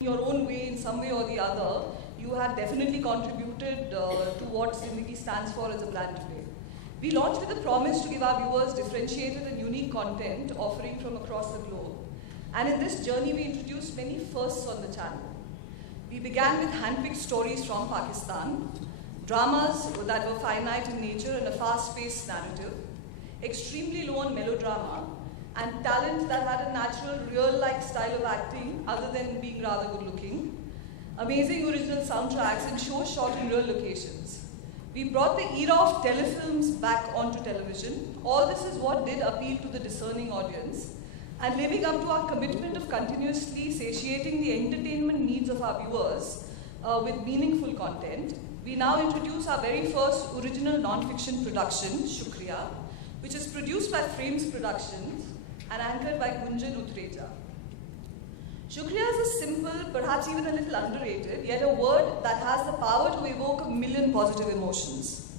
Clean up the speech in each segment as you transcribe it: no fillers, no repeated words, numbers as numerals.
your own way, in some way or the other, you have definitely contributed to what Zindagi stands for as a brand today. We launched with a promise to give our viewers differentiated and unique content offering from across the globe. And in this journey, we introduced many firsts on the channel. We began with handpicked stories from Pakistan, dramas that were finite in nature and a fast-paced narrative, extremely low on melodrama, and talent that had a natural, real-like style of acting other than being rather good-looking, amazing original soundtracks and shows shot in real locations. We brought the era of telefilms back onto television. All this is what did appeal to the discerning audience. And living up to our commitment of continuously satiating the entertainment needs of our viewers with meaningful content, we now introduce our very first original non-fiction production, Shukriya, which is produced by Frames Productions and anchored by Gunjan Utreja. Shukriya is a simple, perhaps even a little underrated, yet a word that has the power to evoke a million positive emotions.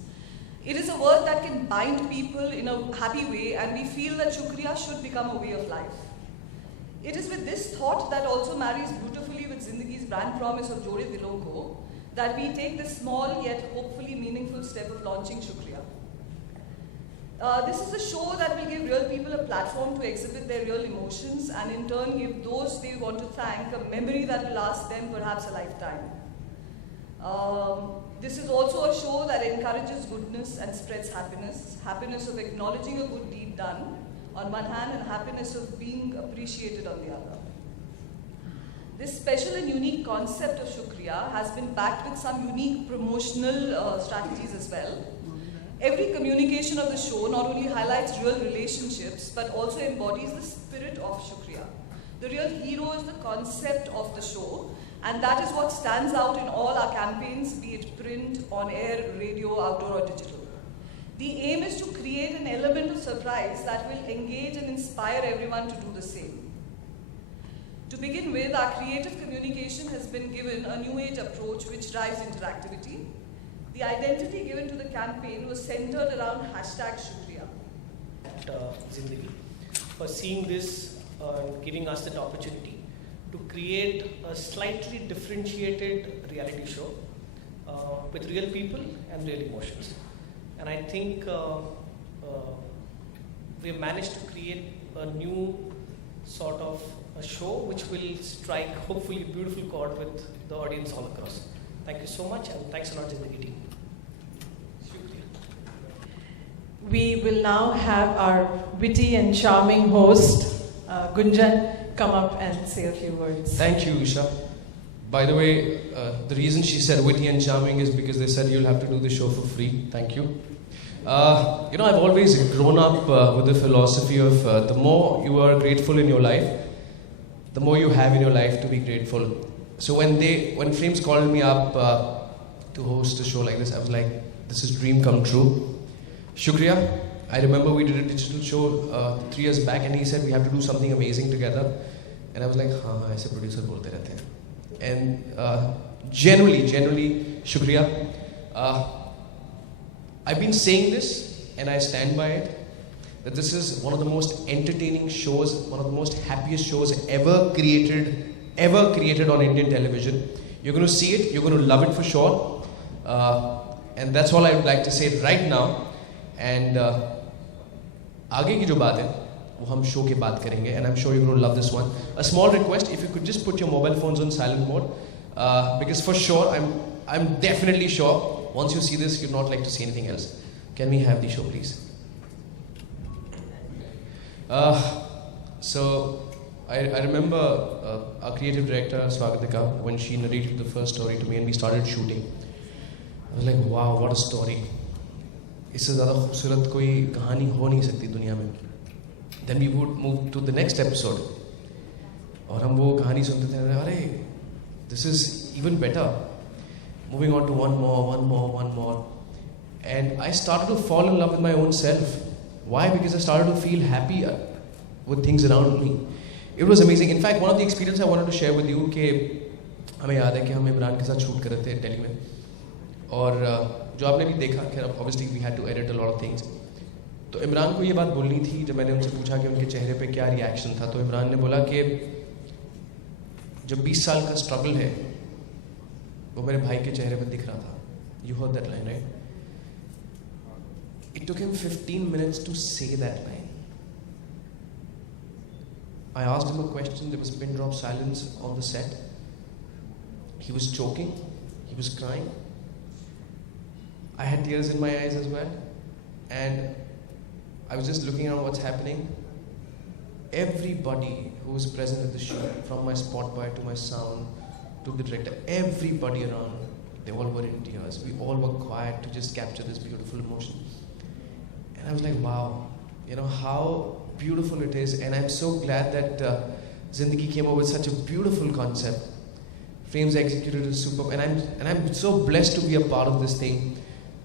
It is a word that can bind people in a happy way, and we feel that Shukriya should become a way of life. It is with this thought that also marries beautifully with Zindagi's brand promise of Jode Dilon Ko that we take this small yet hopefully meaningful step of launching Shukriya. This is a show that will give real people a platform to exhibit their real emotions and in turn give those they want to thank a memory that will last them perhaps a lifetime. This is also a show that encourages goodness and spreads happiness. Happiness of acknowledging a good deed done on one hand and happiness of being appreciated on the other. This special and unique concept of Shukriya has been backed with some unique promotional strategies as well. Every communication of the show not only highlights real relationships but also embodies the spirit of Shukriya. The real hero is the concept of the show, and that is what stands out in all our campaigns, be it print, on air, radio, outdoor or digital. The aim is to create an element of surprise that will engage and inspire everyone to do the same. To begin with, our creative communication has been given a new age approach which drives interactivity. The identity given to the campaign was centered around #Shukriya. Zindagi, for seeing this and giving us that opportunity to create a slightly differentiated reality show with real people and real emotions. And I think we have managed to create a new sort of a show which will strike hopefully a beautiful chord with the audience all across. Thank you so much, and thanks a lot, Zindagi team. We will now have our witty and charming host, Gunjan, come up and say a few words. Thank you, Usha. By the way, the reason she said witty and charming is because they said you'll have to do the show for free. Thank you. I've always grown up with the philosophy of the more you are grateful in your life, the more you have in your life to be grateful. So when Frames called me up to host a show like this, I was like, this is dream come true. Shukriya, I remember we did a digital show 3 years back and he said we have to do something amazing together. And I was like, हाँ ऐसे producer बोलते रहते हैं. And generally, Shukriya, I've been saying this and I stand by it, that this is one of the most entertaining shows, one of the most happiest shows ever created on Indian television. You're going to see it, you're going to love it for sure. And that's all I would like to say right now. And आगे की जो बात है वो हम show के बाद करेंगे, and I'm sure you're going to love this one. A small request, if you could just put your mobile phones on silent mode, because for sure, I'm definitely sure, once you see this, you'd not like to see anything else. Can we have the show, please? So, I remember our creative director, Swagatika, when she narrated the first story to me and we started shooting. I was like, wow, what a story. इससे ज़्यादा खूबसूरत कोई कहानी हो नहीं सकती दुनिया में. Then we would move to the next episode. और हम वो कहानी सुनते थे, अरे, this is even better. Moving on to one more. And I started to fall in love with my own self. Why? Because I started to feel happy with things around me. It was amazing. In fact, one of the experiences I wanted to share with you कि हमें याद है कि हम इमरान के साथ shoot कर रहे थे दिल्ली में. और जो आपने भी देखा, खैर obviously we had to edit a lot of things. तो इमरान को ये बात बोलनी थी जब मैंने उनसे पूछा कि उनके चेहरे पे क्या रिएक्शन था, तो इमरान ने बोला कि जो 20 साल का स्ट्रगल है वो मेरे भाई के चेहरे पर दिख रहा था. You heard that line, right? It took him 15 minutes to say that line. I asked him a question, there was pin drop silence on the set. He was choking, he was crying. I had tears in my eyes as well. And I was just looking around what's happening. Everybody who was present at the shoot, from my spot boy to my sound, to the director, everybody around, they all were in tears. We all were quiet to just capture this beautiful emotion. And I was like, wow, you know, how beautiful it is. And I'm so glad that Zindagi came up with such a beautiful concept. Frames executed is superb. And I'm so blessed to be a part of this thing.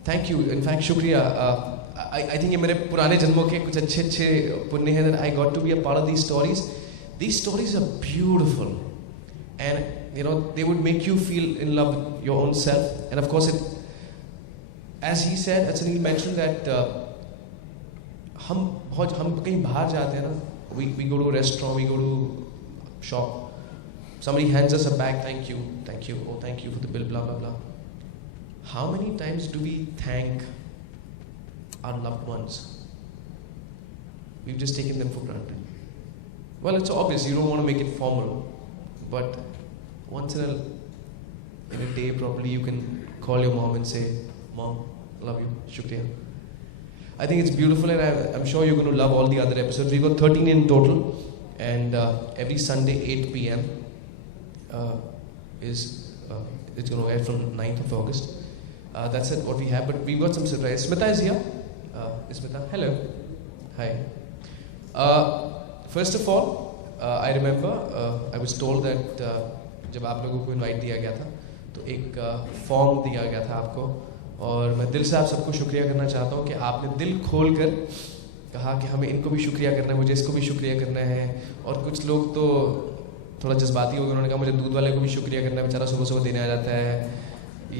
Thank you. In fact, shukriya. I think ये मेरे पुराने जन्मों के कुछ अच्छे पुण्य हैं that I got to be a part of these stories. These stories are beautiful. And you know, they would make you feel in love with your own self. And of course, as he said, as Sunil mentioned that हम कहीं बाहर जाते हैं ना, we go to a restaurant, we go to shop, somebody hands us a bag, thank you, oh thank you for the bill, blah blah blah. How many times do we thank our loved ones? We've just taken them for granted. Well, it's obvious, you don't want to make it formal, but once in a day probably you can call your mom and say, Mom, love you, shukriya. I think it's beautiful, and I'm sure you're going to love all the other episodes. We've got 13 in total, and every Sunday 8 p.m. It's going to air from 9th of August. That's it, what we have, but we've got some surprise. Smita is here. Smita, hello. Hi. First of all, I remember I was told that जब आप लोगों को invite दिया गया था तो एक form दिया गया था आपको, और मैं दिल से आप सबको शुक्रिया करना चाहता हूँ कि आपने दिल खोल कर कहा कि हमें इनको भी शुक्रिया करना है, मुझे इसको भी शुक्रिया करना है. और कुछ लोग तो थोड़ा जज्बाती हो गए, उन्होंने कहा मुझे दूध वाले को भी शुक्रिया करना है, बेचारा सुबह सुबह देने आ जाता है.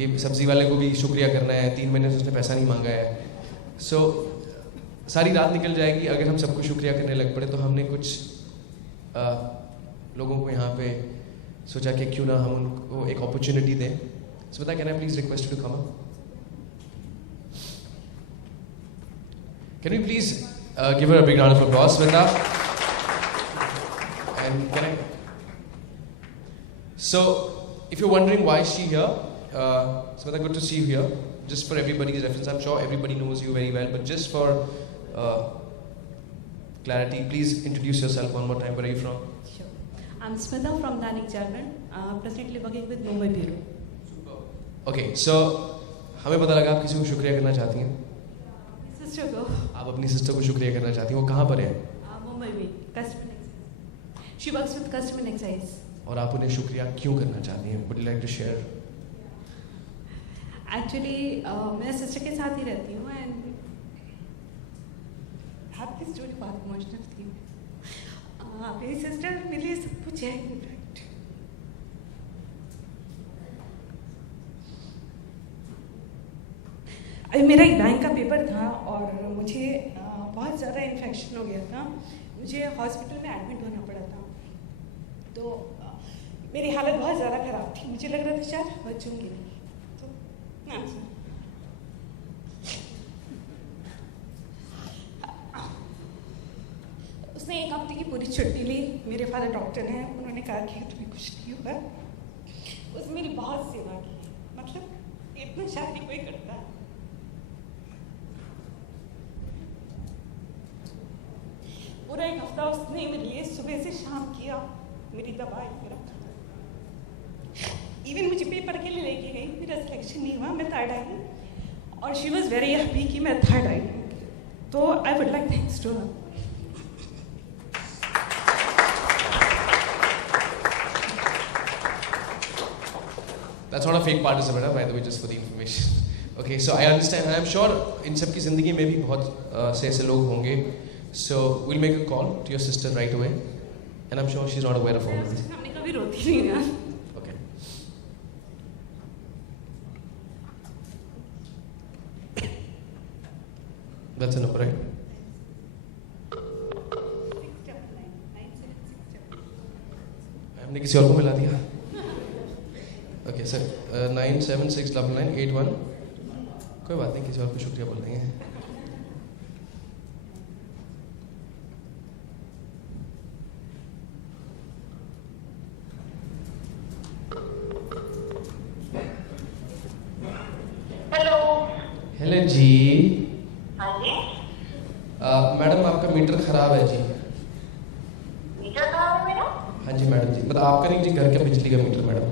ये सब्ज़ी वाले को भी शुक्रिया करना है, 3 महीने से उसने पैसा नहीं मांगा है. सो सारी रात निकल जाएगी अगर हम सबको शुक्रिया करने लग पड़े. तो हमने कुछ लोगों को यहाँ पे सोचा कि क्यों ना हम उनको एक अपॉर्चुनिटी दें. Smita, can I please request you to come up? Can we please give her a big round of applause, Smita? And can I? So, if you're wondering why is she here, Smita, good to see you here. Just for everybody's reference, I'm sure everybody knows you very well, but just for clarity, please introduce yourself one more time. Where are you from? Sure. I'm Smita from Dainik Jagran, presently working with Mumbai Bureau. Okay, so हमें पता लगा आप किसी को शुक्रिया करना चाहती हैं. Sister को. आप अपनी सिस्टर को शुक्रिया करना चाहती हैं. वो कहाँ पर है? Mumbai में, customer excise. She works with customer excise. और आप उन्हें शुक्रिया क्यों करना चाहती हैं? Would you like to share? Actually, मैं sister के साथ ही रहती हूँ and आपकी स्टोरी बहुत इमोशनल थी. मेरी सिस्टर मेरे लिए सब कुछ है. अभी मेरा एग्जाम का पेपर था और मुझे बहुत ज़्यादा इन्फेक्शन हो गया था. मुझे हॉस्पिटल में एडमिट होना पड़ा था. तो मेरी हालत बहुत ज़्यादा ख़राब थी. मुझे लग रहा था शायद बचूंगी नहीं. तो हाँ सर. उसने 1 हफ्ते की पूरी छुट्टी ली. मेरे फादर डॉक्टर हैं. उन्होंने कहा कि तुम्हें कुछ नहीं होगा. उसने मेरी बहुत सेवा की. मतलब इतना शादी कोई करता है. पूरा 1 हफ्ता उसने मेरे लिए सुबह से शाम किया. मेरी दवाई मेरा इवन मुझे पेपर के लिए लेके गई. मेरा सिलेक्शन नहीं हुआ. मैं थर्ड आई और शी वॉज वेरी हैप्पी कि मैं थर्ड आई. तो I would like thanks to her. That's not a fake participant, by the way, just for the information. Okay, so I understand, and I'm sure in सबकी ज़िंदगी में भी बहुत से ऐसे लोग होंगे. So we'll make a call to your sister right away, and I'm sure she's not aware of all of this. हमने कभी रोती नहीं यार. Okay. That's a number, right? हमने किसी और को मिला दिया? ओके सर, 976998 कोई बात नहीं, किसी और को शुक्रिया बोल देंगे। हेलो जी। हाँ जी। मैडम आपका मीटर खराब है जी। मीटर खराब है मेरा? हाँ जी मैडम जी, मतलब आपका नहीं जी, घर का बिजली का मीटर मैडम।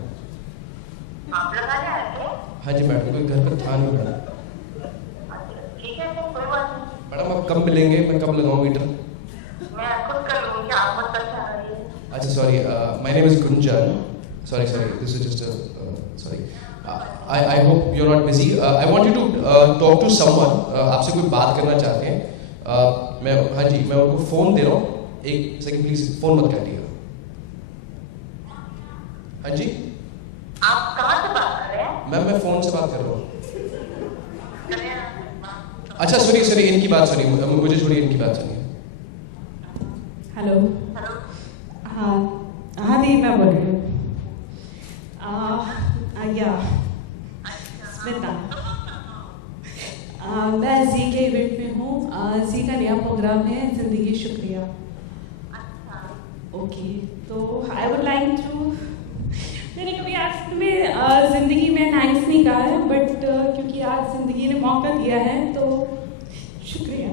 आप लगाने आए थे? हाँ जी मैडम, कोई घर पर था नहीं मैडम। ठीक है तो कोई बात नहीं। मैडम आप कब मिलेंगे, मैं कब लगाऊँ मीटर? मैं खुद कर लूँगी, आप मत परेशान रहिए। अच्छा sorry, my name is Gunjan. Sorry, this is just sorry. I hope you're not busy. I want you to talk to someone. आपसे कोई बात करना चाहते हैं। मैं हाँ जी, मैं उनको फ़ोन दे रहा हूँ। एक सेकंड प्लीज, फ़ोन मत काटिएगा। हाँ जी। आप कहाँ से बात कर रहे हैं? मैम मैं फ़ोन से बात कर रहा हूँ। अच्छा सुनिए, इनकी बात सुनिए, मुझे छोड़िए, इनकी बात सुनिए। हेलो। हाँ हाँ दी, मैं बोल रही हूँ। या स्मिता, मैं जी के इवेंट में हूँ। जी का नया प्रोग्राम है जिंदगी शुक्रिया। ओके, तो आई वुड लाइक टू, मैंने कभी आज में ज़िंदगी में थैंक्स नहीं कहा है, बट क्योंकि आज ज़िंदगी ने मौका दिया है तो शुक्रिया।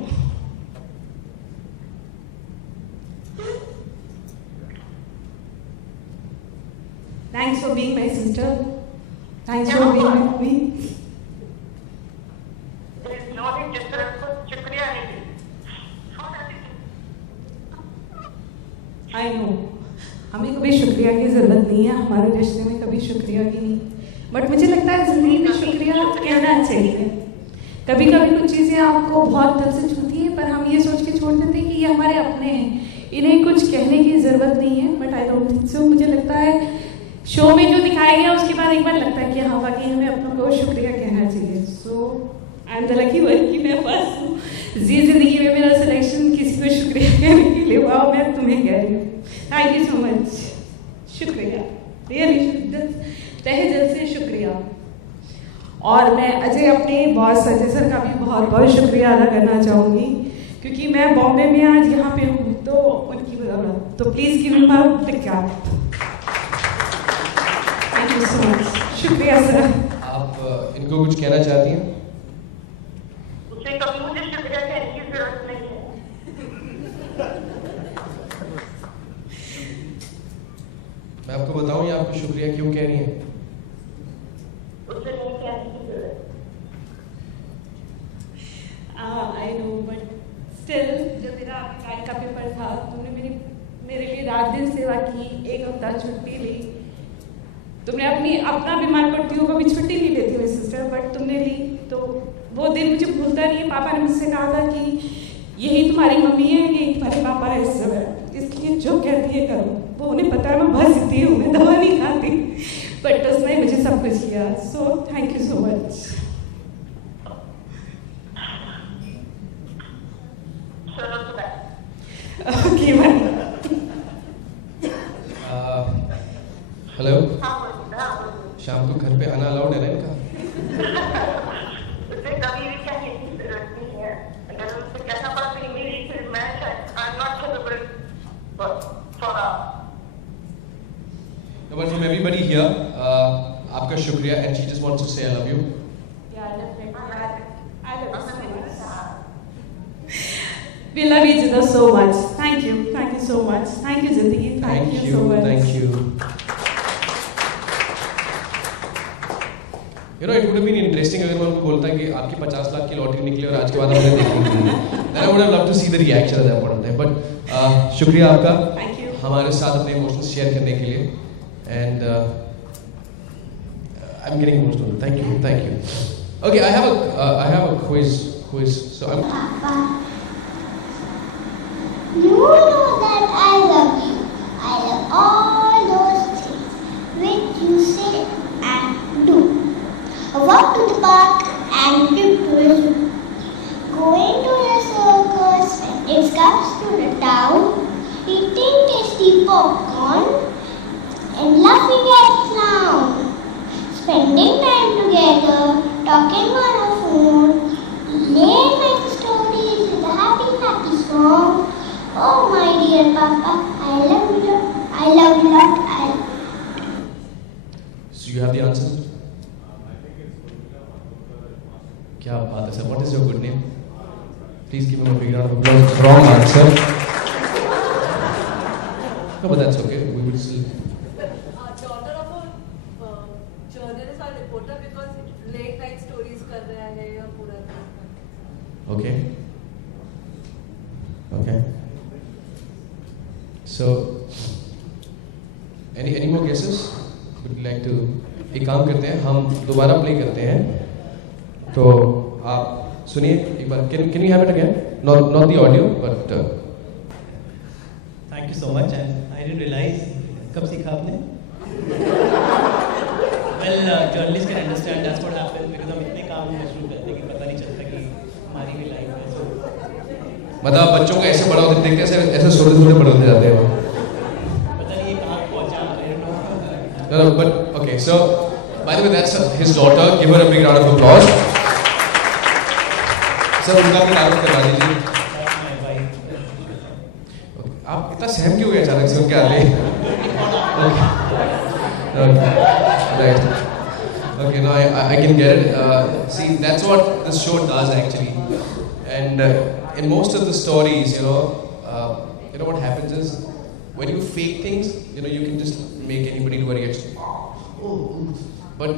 Thanks for being my sister. Thanks for being with me. There is no need just for शुक्रिया नहीं। I know. हमें कभी शुक्रिया की ज़रूरत नहीं है, हमारे रिश्ते में कभी शुक्रिया की नहीं। बट मुझे लगता है ज़िंदगी में शुक्रिया कहना चाहिए। कभी कभी कुछ चीज़ें आपको बहुत दिल से छूती हैं, पर हम ये सोच के छोड़ देते हैं कि ये हमारे अपने हैं, इन्हें कुछ कहने की ज़रूरत नहीं है। But I don't think so. मुझे लगता है शो में जो दिखाया गया उसके बाद एक बार लगता है कि हाँ वाकई हमें अपनों को शुक्रिया कहना चाहिए। So I am the lucky one कि मैं फर्स्ट हूँ। जी ज़िंदगी में मेरा सिलेक्शन किसी को शुक्रिया कहने के लिए हुआ, मैं तुम्हें कह रही हूँ थैंक यू सो मच। शुक्रिया, रियली तहे दिल से शुक्रिया। और मैं अजय, अपने बॉस अजय सर का भी बहुत बहुत शुक्रिया अदा करना चाहूँगी, क्योंकि मैं बॉम्बे में आज यहाँ पे हूँ तो उनकी बदौलत। तो please give me my big clap. Thank you so much. शुक्रिया सर। आप इनको कुछ कहना चाहती हैं? उसे कभी मुझे शुक्रिया कहने की जरूरत नहीं है। मैं आपको बताऊं या आपको शुक्रिया क्यों कह रही हैं? उसे नहीं कहने की जरूरत। आई नो, बट स्टिल जब मेरा गाइड का पेपर था तुमने मेरे लिए रात दिन सेवा की, एक हफ्ता छुट्टी ली। तुमने अपना बीमार पड़ती हो कभी छुट्टी नहीं लेती मेरी सिस्टर, बट तुमने ली। तो वो दिन मुझे भूलता नहीं है। पापा ने मुझसे कहा था कि यही तुम्हारी मम्मी है, यही तुम्हारे पापा है इस समय, इसलिए जो कहती है करो। वो उन्हें पता है मैं बहुत जिद्दी हूँ, मैं दवा नहीं खाती, बट उसने मुझे सब कुछ किया। So thank you so much. चलो तो मैं ओके बाय। हेलो, हाँ बोलिए। शाम को घर पे आना अलाउड है ना इनका? उसे कभी भी कहने की जरूरत नहीं है। अगर उसे कहना पड़ा तो मेरी फिर मैं I am not capable for But from everybody here, आपका शुक्रिया, and she just wants to say I love you. Yeah, definitely. I love you so much. We love each other so much. Thank you so much. Thank you Zindagi. Thank you so much. Thank you. You know, it would have been interesting अगर मैं उनको बोलता कि आपकी 50 लाख की lottery निकली और आज के बाद हमने देखी। Then I would have loved to see the reaction at that point in time. But शुक्रिया आपका Thank you. हमारे साथ अपने इमोशंस शेयर करने के लिए, and I'm getting emotional. Thank you. Okay, I have a quiz. So I'm. You know that I love you. I love all those things which you say and do. Walk to the park and trip to the zoo. Going to the circus when it comes to the town. Eating tasty popcorn and laughing at clowns, spending time together, talking on a phone, late night stories with a happy, happy song. Oh my dear Papa, I love you. I love you lot. So you have the answer? क्या बात है sir? What is your good name? Please give him a big round of applause. Wrong answer. No, but that's okay. We will still. Daughter of a journalist or reporter because late night stories कर रहा है या पूरा. Okay. Okay. So, any more guesses? Would you like to? एक काम करते हैं, हम दोबारा प्ले करते हैं. तो आप सुनिए एक बार. Can you have it again? Not the audio, but. Thank you so much. And I didn't realize कब सीखा आपने? Well, journalists can understand that's what happens because हम इतने काम में मशरूफ रहते हैं कि पता नहीं चलता कि हमारी भी लाइफ है. So मतलब बच्चों को ऐसे बड़ा होते देखते ऐसे थोड़े बड़े होते जाते हैं वो. पता नहीं ये कहाँ पहुँचा. I don't know. No, but okay. So, by the way, that's his daughter. Give her a big round of applause. Sir उनका भी तारुफ करवा दीजिए. That's my wife. आप इतना सहम क्यों गए अचानक से उनके आगे? Right. Okay, no, I can get it. See, that's what this show does actually. And in most of the stories, you know what happens is when you fake things, you can just make anybody do a reaction. But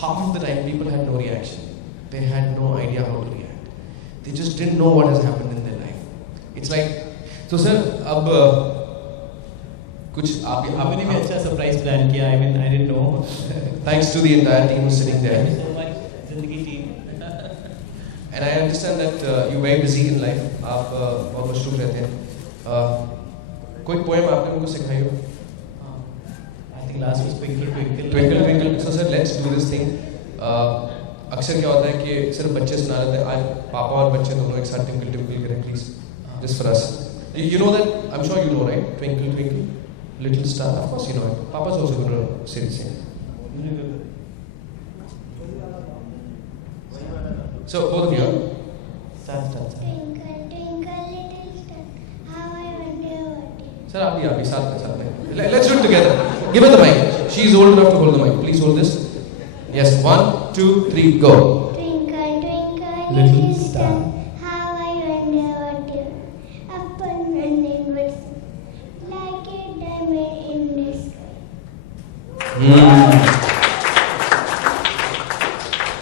half of the time, people had no reaction. They had no idea how to react. They just didn't know what has happened in their life. It's like, so sir, अब कुछ आपने भी अच्छा surprise plan किया. I mean, I didn't know. Thanks to the entire team who's sitting there. So much जिंदगी team. And I understand that you're very busy in life. आप बहुत मशरूफ रहते हैं. कोई पोएम आपने उनको सिखाई हो? I think last was Twinkle Twinkle. Twinkle Twinkle. So sir, let's do this thing. अक्सर क्या होता है कि सिर्फ बच्चे सुना रहे थे. आज पापा और बच्चे दोनों एक साथ Twinkle Twinkle करें, please. Just for us. You know that? I'm sure you know, right? Twinkle Twinkle, Little Star. Of course you know it. Papa's also going to say the same. So both of you. Start. Twinkle, twinkle, little star, how I wonder what you. Sir, आप भी साथ में. Let's do it together. Give her the mic. She's old enough to hold the mic. Please hold this. Yes, 1, 2, 3, go. Twinkle, twinkle, Little star. how I wonder what you. Up and inwards, like a diamond in the sky.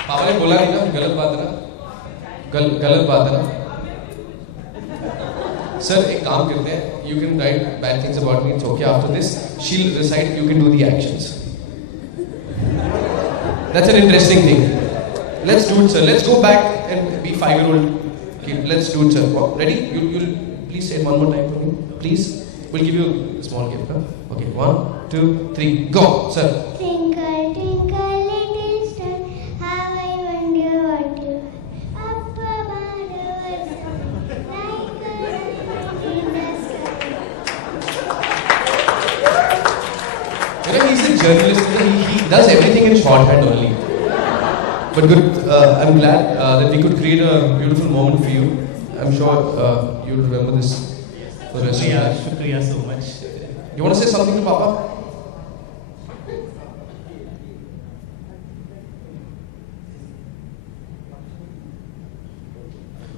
पापा ने बोला नहीं ना, गलत बात है ना. Sir, एक काम करते हैं. You can write bad things about me. It's okay. After this, she'll recite. You can do the actions. That's an interesting thing. Let's do it, sir. Let's go back and be 5-year-old kid. Let's do it, sir. Ready? You'll please say it one more time for me, please. We'll give you a small gift. Huh? Okay. 1, 2, 3, go, sir. Twinkle, twinkle, little star, how I wonder what you are. Up above the world, like a diamond in the sky. He's a journalist. He does everything in shorthand only. But good. I'm glad that we could create a beautiful moment for you. I'm sure you'll remember this for the rest of your life. Shukriya so much. You want to say something to Papa?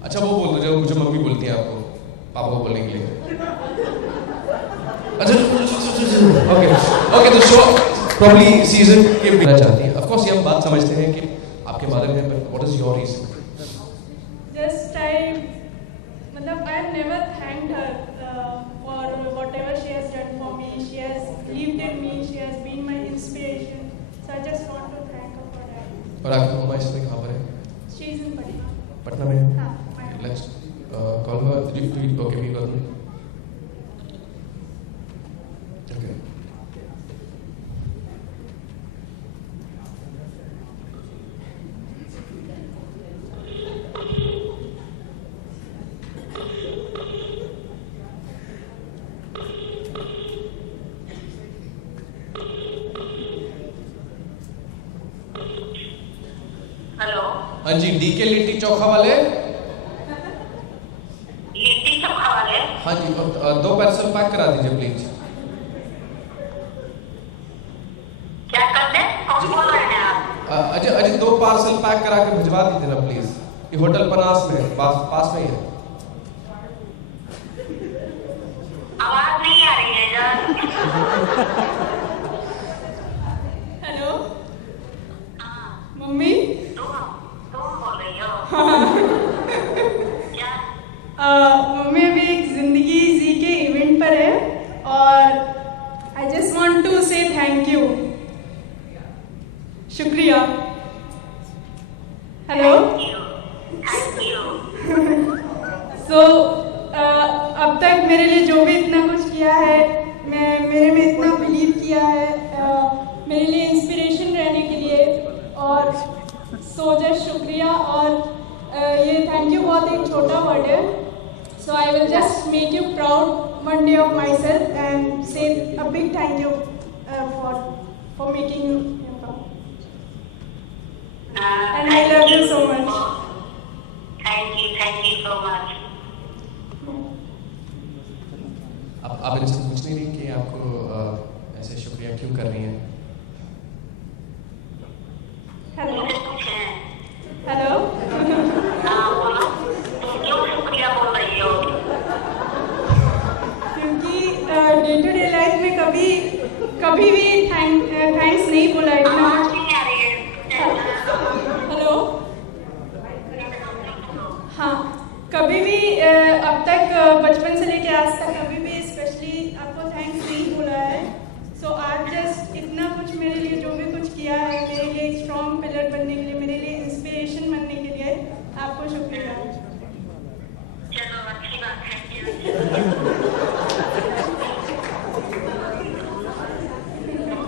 अच्छा वो बोल दो जो मुझे mummy बोलती है आपको पापा को बोलने के लिए. अच्छा ओके तो शो प्रॉब्ली सीजन के बिना चाहती है. ऑफ कोर्स ये हम बात समझते हैं कि आपके बारे में, but what is your reason? Just I have never thanked her for whatever she has done for me. She has believed in me. She has been my inspiration. So I just want to thank her for that. और आपकी मम्मा इसमें कहाँ पर है? She is in Patna. Patna में. हाँ, Let's call her. Okay, we got her. Okay. हाँ जी, DK litti chokha वाले। लिट्टी चोखा वाले। हाँ जी, 2 पार्सल पैक करा दीजिए प्लीज। क्या कर दे? कौन बोल रहे हैं आप? अजय 2 पार्सल पैक करा के भिजवा दीजिए ना प्लीज। ये होटल पनास में पास में ही है। आवाज नहीं आ रही है यार। Hello mummy. तुम बोल रही हो? क्या? मम्मी अभी एक जिंदगी जी के इवेंट पर है और I just want to say thank you, शुक्रिया। हेलो। Thank you. सो अब तक मेरे लिए जो भी इतना कुछ किया है, मेरे में इतना बिलीव किया है, मेरे लिए इंस्पिरेशन रहने के लिए, और सो जस्ट शुक्रिया। और ये थैंक यू बहुत एक छोटा वर्ड है, so I will just make you proud one day of myself and say a big thank you for making you proud and I love you so much. Thank you so much. आप इनसे पूछ नहीं रही कि आपको ऐसे शुक्रिया क्यों कर रही हैं? हेलो पूछे। हेलो। हाँ बोलो, तुम क्यों शुक्रिया बोल रही हो? क्योंकि डे टू डे लाइफ में कभी भी थैंक्स नहीं बोला इतना। आवाज नहीं आ रही है। हेलो। हाँ, कभी भी अब तक बचपन से लेके आज तक कभी भी स्पेशली आपको थैंक्स नहीं बोला है। सो आज जस्ट इतना कुछ मेरे लिए जो भी कुछ किया है, मेरे लिए एक स्ट्रॉन्ग पिलर बनने के लिए, मेरे लिए इंस्पिरेशन बनने के लिए आपको शुक्रिया। चलो अच्छी बात है।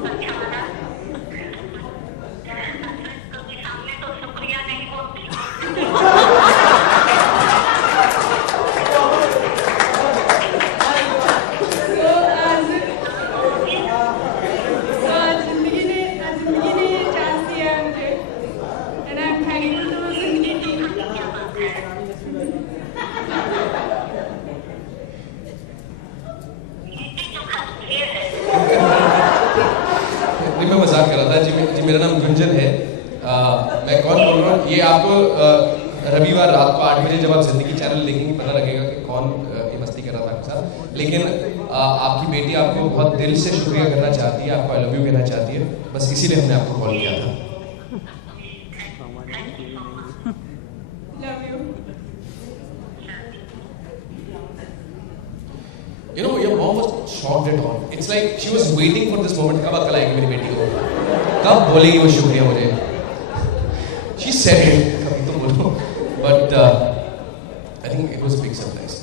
अच्छा लगा। कभी सामने तो शुक्रिया नहीं बोलती। आज जिंदगी ने ये चांस दिया है मुझे, and I am thankful to Zindagi team. नहीं, मैं मजाक कर रहा था जी। मेरा नाम गुंजन है। मैं कौन बोल रहा हूँ, ये आपको रविवार रात को 8 बजे जब आप जिंदगी चैनल देखेंगे पता लगेगा कि कौन ये मस्ती कर रहा था आपके साथ। लेकिन आपकी बेटी आपको बहुत दिल से शुक्रिया करना चाहती है, आपको आई लव यू कहना चाहती है, बस इसीलिए हमने आपको कॉल किया था। Love you. You know, your mom was shocked at all. It's like she was waiting for this moment. कब अकल आएगी मेरी बेटी को? कब बोलेगी वो शुक्रिया मुझे? She said it. कभी तो बोलो. But I think it was a big surprise.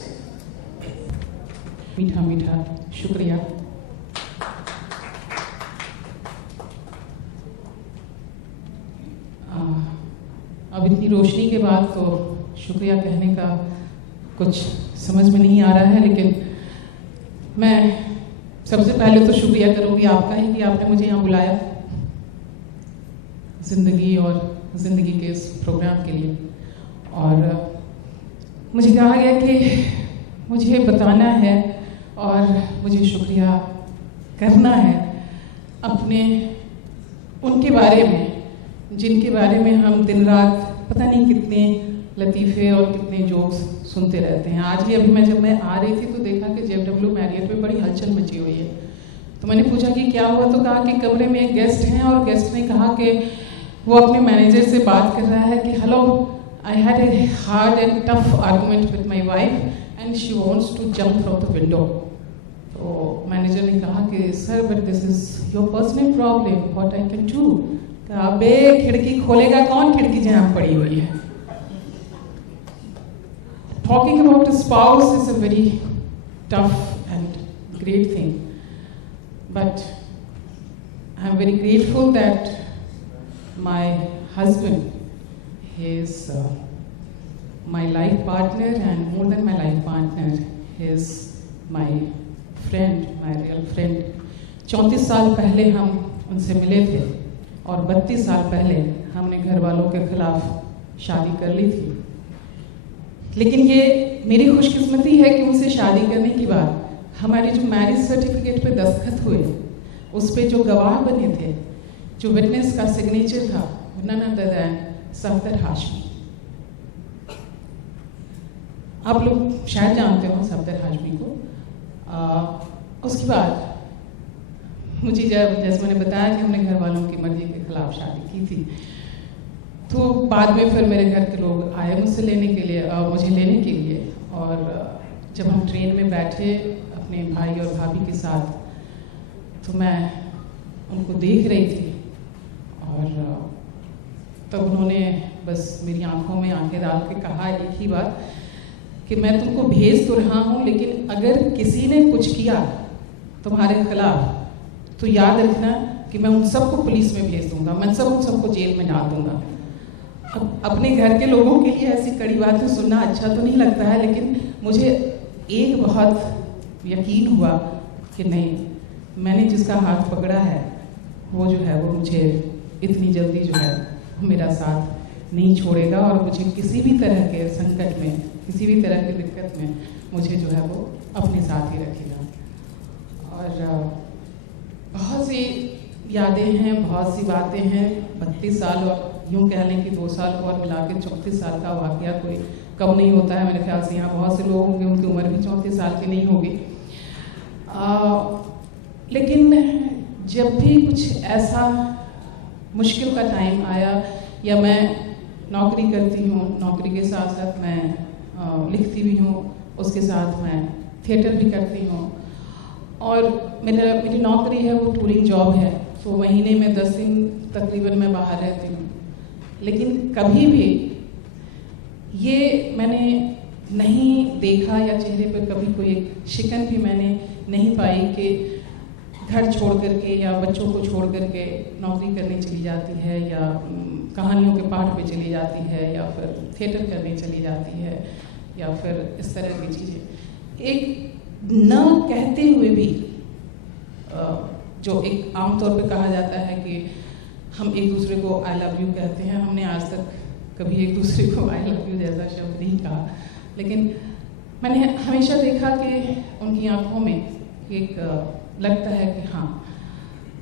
मीठा मीठा शुक्रिया। अब इतनी रोशनी के बाद तो शुक्रिया कहने का कुछ समझ में नहीं आ रहा है, लेकिन मैं सबसे पहले तो शुक्रिया करूंगी आपका ही कि आपने मुझे यहाँ बुलाया ज़िंदगी और ज़िंदगी के इस प्रोग्राम के लिए। और मुझे कहा गया कि मुझे बताना है और मुझे शुक्रिया करना है अपने उनके बारे में जिनके बारे में हम दिन रात पता नहीं कितने लतीफ़े और कितने जोक्स सुनते रहते हैं। आज भी अभी जब मैं आ रही थी तो देखा कि JW मैरियट में बड़ी हलचल मची हुई है। तो मैंने पूछा कि क्या हुआ, तो कहा कि कमरे में एक गेस्ट हैं और गेस्ट ने कहा कि वो अपने मैनेजर से बात कर रहा है कि hello, I had a hard and tough argument with my wife and she wants to jump from the window. तो मैनेजर ने कहा कि sir but this is your personal problem, what I can do. अबे खिड़की खोलेगा कौन, खिड़की जहाँ पड़ी हुई है। Talking about a spouse is a very tough and great thing, but I'm very grateful that my husband is my life partner, and more than my life partner, he is my friend, my real friend. 34 साल पहले हम उनसे मिले थे और 32 साल पहले हमने घर वालों के खिलाफ शादी कर ली थी। लेकिन ये मेरी खुशकिस्मती है कि मुझसे शादी करने के बाद हमारे जो मैरिज सर्टिफिकेट पे दस्तखत हुए, उस पे जो गवाह बने थे, जो विटनेस का सिग्नेचर था, none other than Safdar Hashmi. आप लोग शायद जानते हो सफदर हाशमी को। उसके बाद मुझे जैसे मैंने बताया कि हमने घर वालों की मर्जी के खिलाफ शादी की थी, तो बाद में फिर मेरे घर के लोग आए मुझसे लेने के लिए, मुझे लेने के लिए। और जब हम ट्रेन में बैठे अपने भाई और भाभी के साथ, तो मैं उनको देख रही थी और तब उन्होंने बस मेरी आंखों में आंखें डाल के कहा एक ही बात कि मैं तुमको भेज तो रहा हूँ, लेकिन अगर किसी ने कुछ किया तुम्हारे खिलाफ तो याद रखना कि मैं उन सबको पुलिस में भेज दूंगा, मैं सबको जेल में डाल दूंगा। अब अपने घर के लोगों के लिए ऐसी कड़ी बातें सुनना अच्छा तो नहीं लगता है, लेकिन मुझे एक बहुत यकीन हुआ कि नहीं, मैंने जिसका हाथ पकड़ा है वो जो है वो मुझे इतनी जल्दी जो है मेरा साथ नहीं छोड़ेगा और मुझे किसी भी तरह के संकट में, किसी भी तरह की दिक्कत में मुझे जो है वो अपने साथ ही रखेगा। और बहुत सी यादें हैं, बहुत सी बातें हैं। 32 साल और यूँ कह लें कि 2 साल और मिला के 34 साल का वाकया कोई कम नहीं होता है। मेरे ख्याल से यहाँ बहुत से लोग होंगे उनकी उम्र भी 34 साल की नहीं होगी। लेकिन जब भी कुछ ऐसा मुश्किल का टाइम आया, या मैं नौकरी करती हूँ, नौकरी के साथ साथ मैं लिखती भी हूँ, उसके साथ मैं थिएटर भी करती हूँ, और मेरी नौकरी है वो टूरिंग जॉब है, तो महीने में 10 दिन तकरीबन मैं बाहर रहती हूँ। लेकिन कभी भी ये मैंने नहीं देखा या चेहरे पर कभी कोई एक शिकन भी मैंने नहीं पाई कि घर छोड़ करके या बच्चों को छोड़ करके नौकरी करने चली जाती है, या कहानियों के पाठ पे चली जाती है, या फिर थिएटर करने चली जाती है, या फिर इस तरह की चीज़ें। एक न कहते हुए भी जो एक आमतौर पे कहा जाता है कि हम एक दूसरे को आई लव यू कहते हैं, हमने आज तक कभी एक दूसरे को आई लव यू जैसा शब्द नहीं कहा, लेकिन मैंने हमेशा देखा कि उनकी आंखों में एक लगता है कि हाँ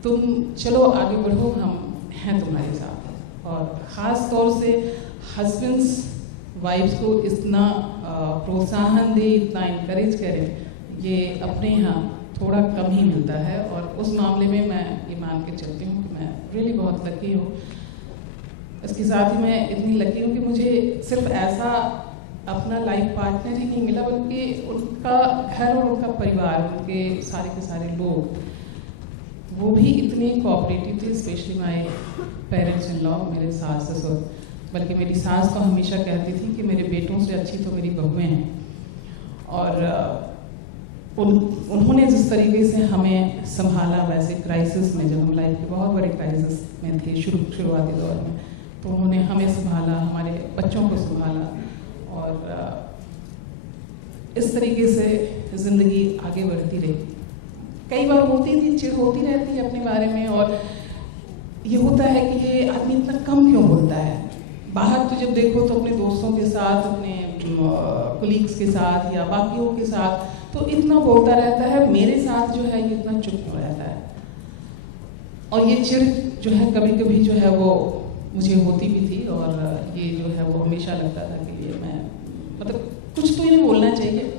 तुम चलो आगे बढ़ो, हम हैं तुम्हारे साथ। और ख़ास तौर से हस्बैंड्स वाइफ्स को इतना प्रोत्साहन दे, इतना इनकरेज करें, ये अपने यहाँ थोड़ा कम ही मिलता है। और उस मामले में मैं ये मान के चलती हूँ कि मैं रियली बहुत लकी हूँ। इसके साथ ही मैं इतनी लकी हूँ कि मुझे सिर्फ ऐसा अपना लाइफ पार्टनर ही नहीं मिला, बल्कि उनका घर और उनका परिवार, उनके सारे के सारे लोग, वो भी इतने कोऑपरेटिव थे। Specially my parents in law, मेरे सास ससुर, बल्कि मेरी सास तो हमेशा कहती थी कि मेरे बेटों से अच्छी तो मेरी बहुएं हैं। और उन्होंने जिस तरीके से हमें संभाला, वैसे क्राइसिस में, जब हम लाइफ के बहुत बड़े क्राइसिस में थे शुरुआती दौर में, तो उन्होंने हमें संभाला, हमारे बच्चों को संभाला, और इस तरीके से ज़िंदगी आगे बढ़ती रही। कई बार होती थी, चिढ़ होती रहती है अपने बारे में, और ये होता है कि ये आदमी इतना कम क्यों बोलता है। बाहर तो जब देखो तो अपने दोस्तों के साथ, अपने कोलीग्स के साथ या बाकियों के साथ तो इतना बोलता रहता है, मेरे साथ जो है ये इतना चुप क्यों रहता है। और ये चिढ़ जो है कभी कभी जो है वो मुझे होती भी थी, और ये जो है वो हमेशा लगता था कि ये मैं मतलब कुछ तो इन्हें बोलना चाहिए।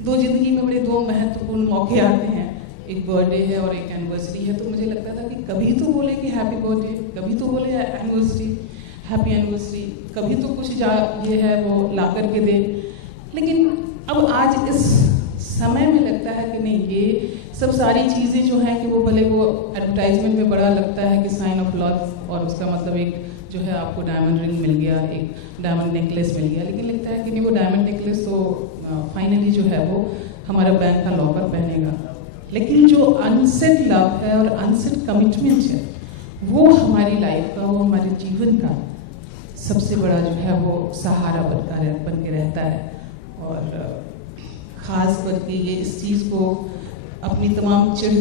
दो जिंदगी में बड़े 2 महत्वपूर्ण मौके आते हैं, एक बर्थडे है और एक एनिवर्सरी है, तो मुझे लगता था कि कभी तो बोले कि हैप्पी बर्थडे, कभी तो बोले एनिवर्सरी, हैप्पी एनिवर्सरी, कभी तो कुछ ये है वो ला करके दे। लेकिन अब आज इस समय में लगता है कि नहीं, ये सब सारी चीज़ें जो हैं कि वो भले वो एडवर्टाइजमेंट में बड़ा लगता है कि साइन ऑफ लव, और उसका मतलब एक जो है आपको डायमंड रिंग मिल गया, एक डायमंड नेकलेस मिल गया, लेकिन लगता है कि नहीं, वो डायमंड नेकलेस तो फाइनली जो है वो हमारा बैंक का लॉकर पहनेगा। लेकिन जो अनसेट लव है और अनसेट कमिटमेंट है, वो हमारी लाइफ का, वो हमारे जीवन का सबसे बड़ा जो है वो सहारा बन के रहता है। और ख़ास करके ये इस चीज़ को अपनी तमाम चिढ़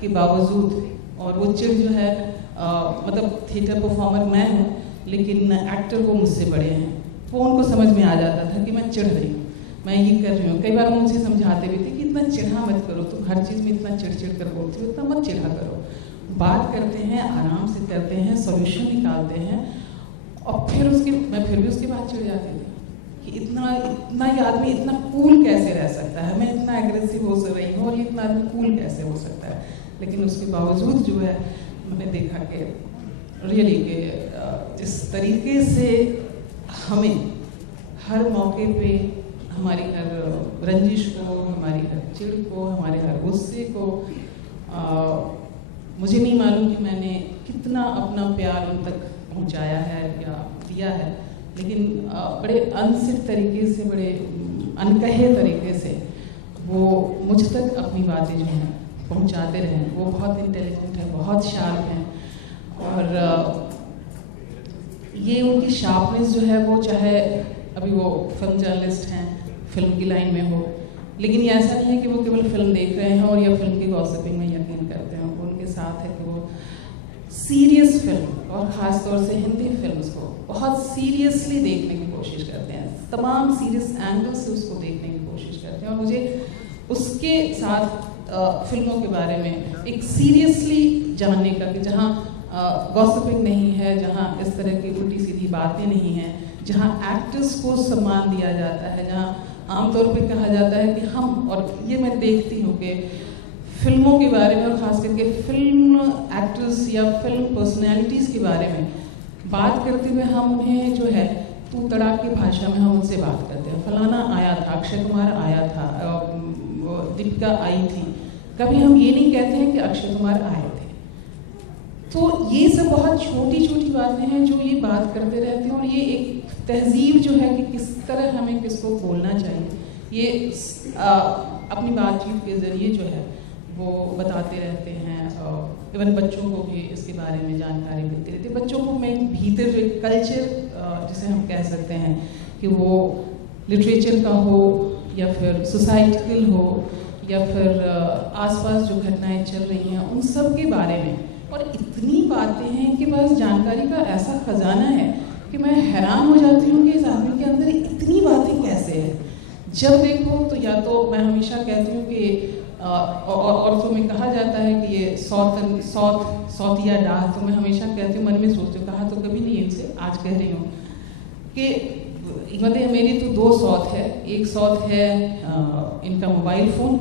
के बावजूद, और वो चिढ़ जो है मतलब थिएटर परफॉर्मर मैं हूँ, लेकिन एक्टर वो मुझसे बड़े हैं, वो उनको समझ में आ जाता था कि मैं चिढ़ रही हूँ, मैं ये कर रही हूँ। कई बार वो मुझे समझाते भी थे कि इतना चिढ़ा मत करो, तुम हर चीज़ में इतना चिढ़ कर बोलती हो, इतना मत चिढ़ा करो। बात करते हैं, आराम से करते हैं, सॉल्यूशन निकालते हैं, और फिर मैं फिर भी उसके बाद चिढ़ जाती थी कि इतना ये आदमी इतना कूल कैसे रह सकता है, मैं इतना एग्रेसिव हो रही हूँ और ये इतना आदमी कूल कैसे हो सकता है। लेकिन उसके बावजूद जो है मैंने देखा कि रियली कि जिस तरीके से हमें हर मौके पे हमारी हर रंजिश को, हमारी हर चिढ़ को, हमारे हर गुस्से को, मुझे नहीं मालूम कि मैंने कितना अपना प्यार उन तक पहुंचाया है या दिया है, लेकिन बड़े अनसित तरीके से, बड़े अनकहे तरीके से वो मुझ तक अपनी बातें जो हैं पहुंचाते रहे। वो बहुत इंटेलिजेंट है, बहुत शार्प हैं, और ये उनकी शार्पनेस जो है वो, चाहे अभी वो फिल्म जर्नलिस्ट हैं, फिल्म की लाइन में हो, लेकिन ये ऐसा नहीं है कि वो केवल फिल्म देख रहे हैं और या फिल्म की गॉसिपिंग में यकीन करते हैं। उनके साथ है कि वो सीरियस फिल्म और ख़ास तौर से हिंदी फिल्म्स को बहुत सीरियसली देखने की कोशिश करते हैं, तमाम सीरियस एंगल से उसको देखने की कोशिश करते हैं। और मुझे उसके साथ फिल्मों के बारे में एक सीरियसली जानने का, कि जहाँ गॉसिपिंग नहीं है, जहाँ इस तरह की उल्टी सीधी बातें नहीं हैं, जहाँ एक्टर्स को सम्मान दिया जाता है, जहाँ आमतौर पे कहा जाता है कि हम, और ये मैं देखती हूँ कि फिल्मों के बारे में और ख़ास करके फिल्म एक्टर्स या फिल्म पर्सनैलिटीज़ के बारे में बात करते हुए हम उन्हें जो है तू तड़ाक की भाषा में हम उनसे बात करते हैं। फलाना आया था, अक्षय कुमार आया था, दीपिका आई थी, कभी हम ये नहीं कहते हैं कि अक्षय कुमार आए थे। तो ये सब बहुत छोटी छोटी बातें हैं जो ये बात करते रहते हैं, और ये एक तहजीब जो है कि किस तरह हमें किसको बोलना चाहिए, ये अपनी बातचीत के ज़रिए जो है वो बताते रहते हैं। इवन बच्चों को भी इसके बारे में जानकारी मिलती रहती है। बच्चों को मैं भीतर जो कल्चर जिसे हम कह सकते हैं कि वो लिटरेचर का हो या फिर सोसाइटिकल हो या फिर आसपास जो घटनाएं चल रही हैं उन सब के बारे में, और इतनी बातें हैं, इनके पास जानकारी का ऐसा खजाना है कि मैं हैरान हो जाती हूँ कि इस आदमी के अंदर इतनी बातें कैसे हैं। जब देखो तो या तो मैं हमेशा कहती हूँ कि औरतों में कहा जाता है कि ये सौतिया डाह, तो मैं हमेशा कहती हूँ, मन में सोचती हूँ, कहा तो कभी नहीं इनसे, आज कह रही हूँ कि मतलब मेरी तो दो सौत है। एक सौत है इनका मोबाइल फ़ोन,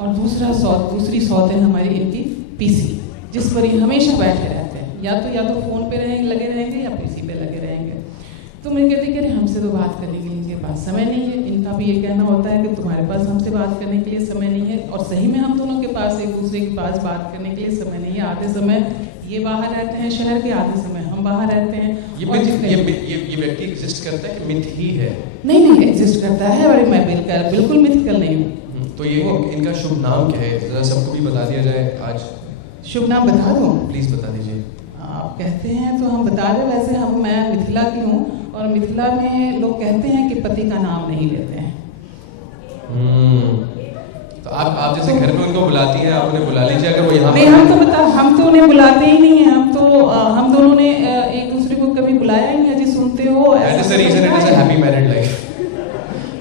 और दूसरी सौत है हमारी इनकी पीसी, जिस पर ये हमेशा बैठे रहते हैं, या तो फ़ोन पे लगे रहेंगे या पीसी पे लगे रहेंगे। तो मैं कहती कि अरे हमसे तो बात करने के लिए इनके पास समय नहीं है। इनका भी ये कहना होता है कि तुम्हारे पास हमसे बात करने के लिए समय नहीं है, और सही में हम दोनों के पास एक दूसरे के पास बात करने के लिए समय नहीं है। आधे समय ये बाहर रहते हैं शहर के, आधे समय हम बाहर रहते हैं। ये व्यक्ति एग्जिस्ट करता है कि मिथ ही है? नहीं एग्जिस्ट करता है, और मैं बिल्कुल मिथिकल नहीं हूँ। तो ये इनका शुभ नाम क्या है, जरा सबको भी बता दिया जाए आज। शुभ नाम बता दूँ? प्लीज़ बता दीजिए। आप कहते हैं तो हम बता दें। वैसे मैं मिथिला की हूँ, और मिथिला में लोग कहते हैं कि पति का नाम नहीं लेते हैं। तो आप जैसे घर में उनको बुलाती हैं, आप उन्हें बुला लीजिए अगर वो यहाँ नहीं। हम तो उन्हें बुलाते ही नहीं हैं। हम दोनों ने एक दूसरे को कभी बुलाया ही नहीं। अजी सुनते हो, That is the reason it is a happy married life.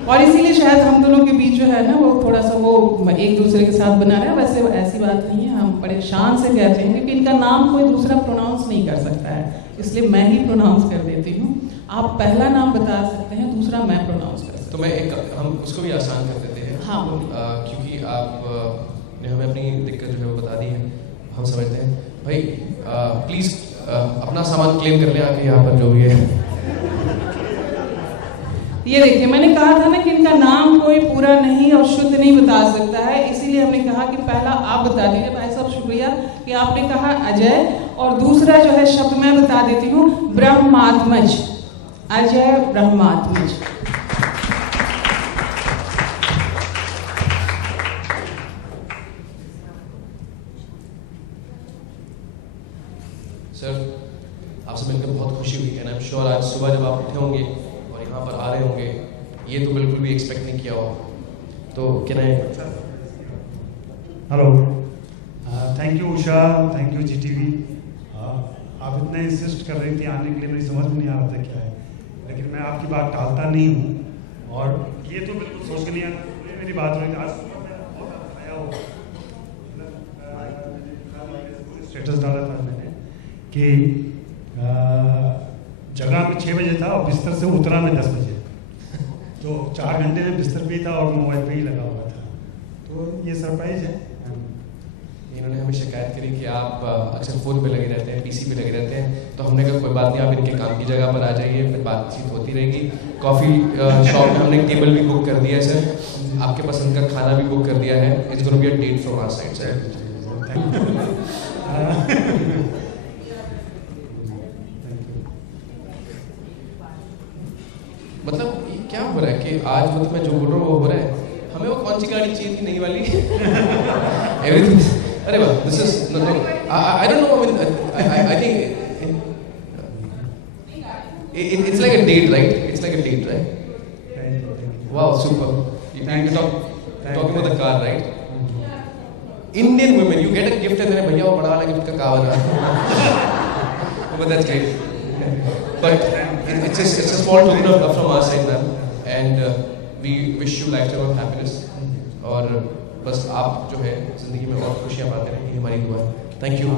और इसीलिए शायद हम दोनों के बीच जो है ना वो थोड़ा सा वो एक दूसरे के साथ बना रहे हैं। वैसे ऐसी बात नहीं है, हम बड़े शान से कहते हैं, क्योंकि इनका नाम कोई दूसरा प्रोनाउंस नहीं कर सकता है, इसलिए मैं ही प्रोनाउंस कर देती हूँ। आप पहला नाम बता सकते हैं, दूसरा मैं प्रोनाउंस कर सकती हूँ। तो हम उसको भी आसान कर देते हैं। हाँ, क्योंकि आपने हमें अपनी दिक्कत जो है वो बता दी है, हम समझते हैं। भाई प्लीज़ अपना सामान क्लेम कर लें आके यहाँ पर जो भी है। ये देखिए, मैंने कहा था ना कि इनका नाम कोई पूरा नहीं और शुद्ध नहीं बता सकता है, इसीलिए हमने कहा कि पहला आप बता दीजिए। भाई साहब शुक्रिया कि आपने कहा अजय, और दूसरा जो है शब्द मैं बता देती हूँ, ब्रह्मात्मज। अजय ब्रह्मात्मज। सर आपसे मिलकर बहुत खुशी हुई, एंड आई एम श्योर आज सुबह जब आप उठे होंगे और यहाँ पर आ रहे होंगे, ये तो बिल्कुल भी एक्सपेक्ट नहीं किया हो। तो can I? Hello, thank you Usha, thank you GTV। आप इतना इंसिस्ट कर रही थी आने के लिए, मेरी समझ में नहीं आ रहा था क्या है, लेकिन मैं आपकी बात टालता नहीं हूँ। और ये तो बिल्कुल सोच के नहीं आता, मेरी बात हुई आज आया हो स्टेटस डाला था मैंने कि जगह में 6 बजे था और बिस्तर से उतरा मैं 10 बजे, तो 4 घंटे में बिस्तर पे ही था और मोबाइल पे ही लगा हुआ था। तो ये सरप्राइज है। इन्होंने हमें शिकायत करी कि आप अक्सर फ़ोन पे लगे रहते हैं, पीसी पे लगे रहते हैं, तो हमने कहा कोई बात नहीं, आप इनके काम की जगह पर आ जाइए, फिर बातचीत होती रहेगी। कॉफ़ी शॉप में हमने टेबल भी बुक कर दिया है सर, आपके पसंद का खाना भी बुक कर दिया है। It's gonna be a date from our side sir. मतलब ये क्या हो रहा है कि आज मतलब मैं जो बोल रहा हूँ वो हो रहा है। हमें वो कौन सी गाड़ी चाहिए थी, नई वाली? एवरीथिंग। अरे वाह, this is no I don't know, I think it's like a date, right? It's like a date, right? Wow, super. You're talking about the car, right? Indian women, you get a gift and then भैया वो बड़ा वाला gift का क्या बना? But that's great. But it's a small token of love from our side, ma'am, and we wish you lifetime of happiness. और बस आप जो है जिंदगी में और खुशियाँ पाते रहें, ये हमारी दुआ है। Thank you.